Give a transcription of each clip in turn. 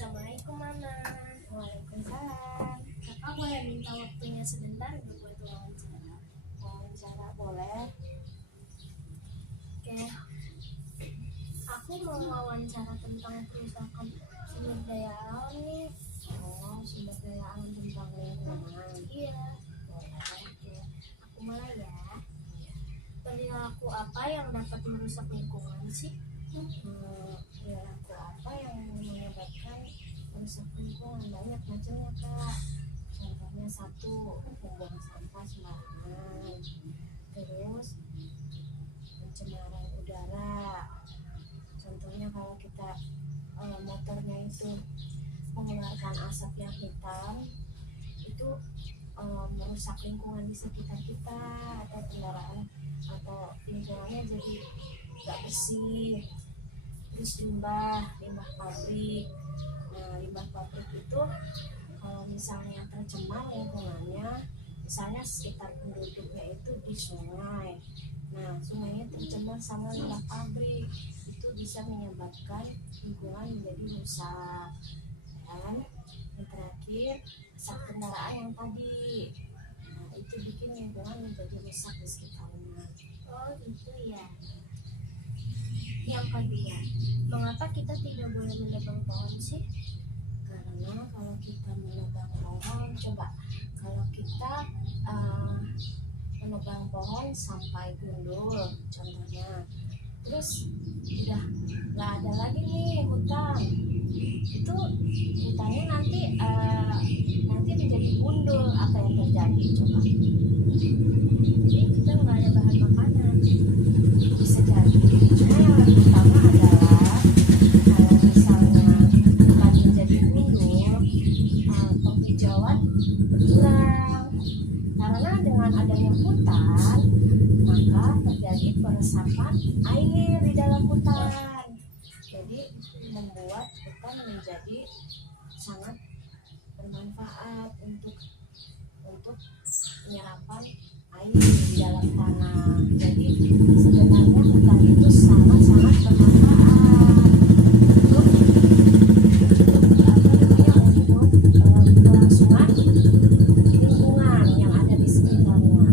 Assalamualaikum Mama. Waalaikumsalam. Kakak boleh minta waktunya sebentar nggak buat wawancara? Wawancara boleh. Oke, aku mau wawancara tentang perusahaan sumber daya alam nih. Oh, sumber daya alam tentang lingkungan. Iya, Boleh. oke. Aku mulai ya. Perilaku apa yang dapat merusak lingkungan sih? Perilaku apa yang menyebabkan merusak lingkungan? Banyak macamnya, Kak. Contohnya satu, membuang sampah sembarangan. Terus pencemaran udara. Contohnya kalau kita motornya itu mengeluarkan asap yang hitam, itu merusak lingkungan di sekitar kita, atau kendaraan atau lingkungannya jadi nggak bersih. Terus limbah pabrik. Nah, limbah pabrik itu kalau misalnya tercemar lingkungannya, misalnya sekitar penduduknya itu di sungai. Nah, sungainya tercemar sama limbah pabrik, itu bisa menyebabkan lingkungan menjadi rusak. Dan yang terakhir, asap kendaraan yang tadi, nah, itu bikin lingkungan menjadi rusak di sekitarnya. Oh gitu ya. Yang kedua, mengapa kita tidak boleh menebang pohon sih? Karena kalau kita menebang pohon, coba kalau kita menebang pohon sampai gundul contohnya, terus udah nggak ada lagi nih hutan, itu hutannya nanti menjadi gundul, apa yang terjadi coba? Jadi kita nggak ada bahan makanan. Bisa jadi. Nah, yang pertama adalah kalau misalnya hutan menjadi gundul, penghijauan berkurang. Karena dengan adanya hutan, maka terjadi peresapan air di dalam hutan. Jadi membuat hutan menjadi sangat bermanfaat untuk penyerapan air di dalam tanah. Jadi sebenarnya hutan itu sangat-sangat bermanfaat untuk kelangsungan lingkungan yang ada di sekitarnya.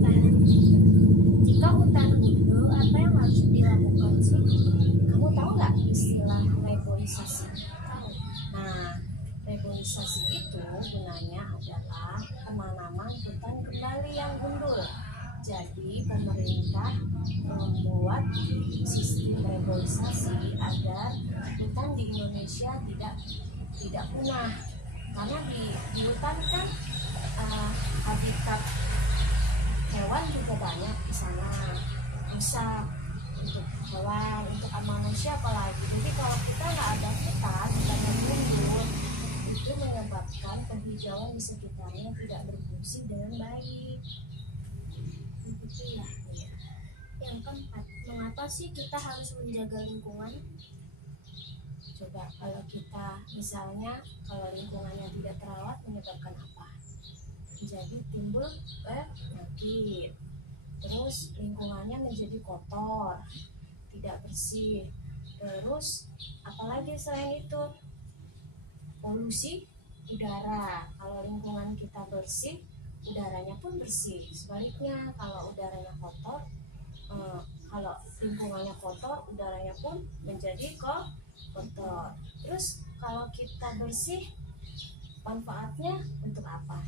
Nah, jika hutan gundul, apa yang harus dilakukan sih? Kamu tahu nggak istilah reboisasi? Tahu. Nah, reboisasi itu gunanya adalah penanaman hutan kembali yang gundul. Jadi pemerintah membuat sistem reboisasi agar hutan di Indonesia tidak punah. Karena di hutan kan habitat hewan juga banyak di sana, rusak untuk hewan, untuk manusia apalagi. Jadi kalau kita nggak ada hutan yang gundul, itu menyebabkan penghijauan di sekitarnya tidak berfungsi dengan baik. Begitu ya. Yang keempat, mengapa sih kita harus menjaga lingkungan? Coba kalau kita misalnya kalau lingkungannya tidak terawat, menyebabkan apa? Jadi timbul penyakit. Terus lingkungannya menjadi kotor, tidak bersih. Terus apalagi selain itu, polusi udara. Kalau lingkungan kita bersih, udaranya pun bersih. Sebaliknya kalau udaranya kotor, kalau lingkungannya kotor, udaranya pun menjadi kotor. Terus kalau kita bersih, manfaatnya untuk apa?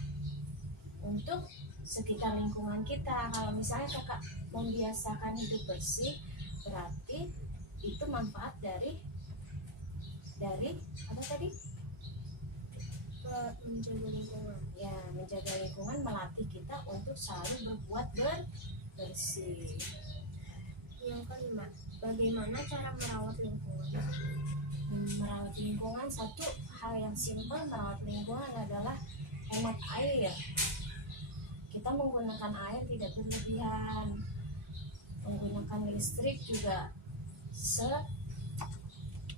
Untuk sekitar lingkungan kita. Kalau misalnya kakak membiasakan hidup bersih, berarti itu manfaat dari apa tadi? Menjaga lingkungan. Ya, menjaga lingkungan melatih kita untuk selalu berbuat bersih. Yang kelima, bagaimana cara merawat lingkungan? Merawat lingkungan, satu hal yang simpel merawat lingkungan adalah hemat air. Kita menggunakan air tidak berlebihan, menggunakan listrik juga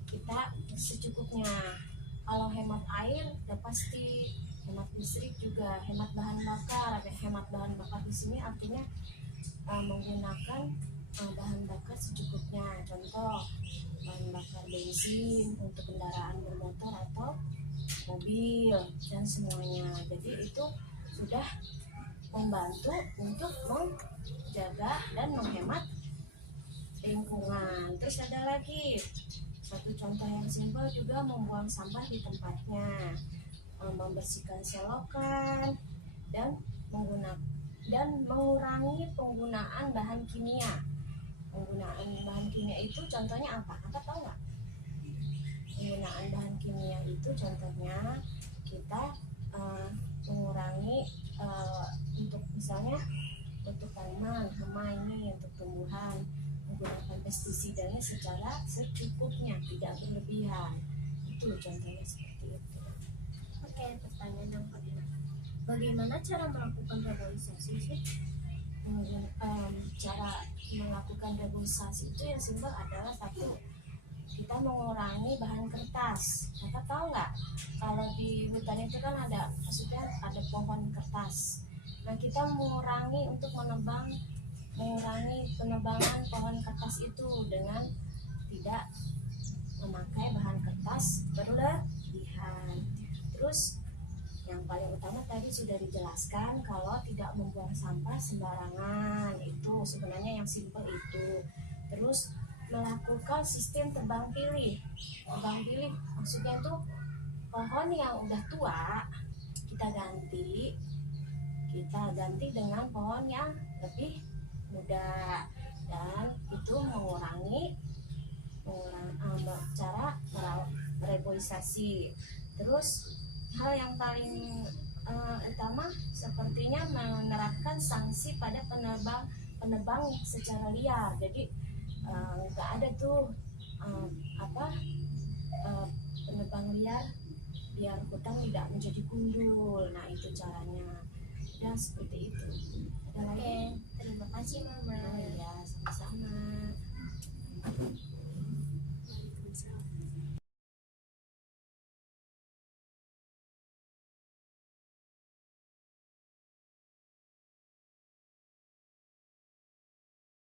kita secukupnya. Kalau hemat air udah pasti, hemat listrik juga, hemat bahan bakar. Hemat bahan bakar di sini artinya menggunakan bahan bakar secukupnya. Contoh bahan bakar bensin untuk kendaraan bermotor atau mobil dan semuanya. Jadi itu sudah membantu untuk menjaga dan menghemat lingkungan. Terus ada lagi satu contoh yang simpel juga, membuang sampah di tempatnya, membersihkan selokan, dan mengurangi penggunaan bahan kimia. Penggunaan bahan kimia itu contohnya apa? Apa tahu nggak? Penggunaan bahan kimia itu contohnya kita mengurangi untuk misalnya untuk tanaman, hama ini untuk tumbuhan, menggunakan pestisidanya secara secukupnya, tidak berlebihan. Itu contohnya seperti itu. Oke, pertanyaan yang kedua. Bagaimana cara melakukan reboisasi sih? Cara melakukan reboisasi itu yang simpel adalah satu, kita mengurangi bahan kertas. Kakak tahu nggak, kalau di hutan itu kan ada, maksudnya ada pohon kertas. Nah, kita mengurangi untuk mengurangi penebangan pohon kertas itu dengan tidak memakai bahan kertas berlebihan. Terus yang paling utama tadi sudah dijelaskan, kalau tidak membuang sampah sembarangan, itu sebenarnya yang simpel itu. Terus melakukan sistem tebang pilih. Tebang pilih maksudnya itu pohon yang udah tua kita ganti dengan pohon yang lebih muda, dan itu mengurangi cara reboisasi. Terus hal yang paling utama sepertinya menerapkan sanksi pada penebang secara liar. Jadi nggak ada tuh penebang liar biar hutan tidak menjadi gundul. Nah, itu caranya. Ya, seperti itu. Ada lagi? Oke, terima kasih Mama.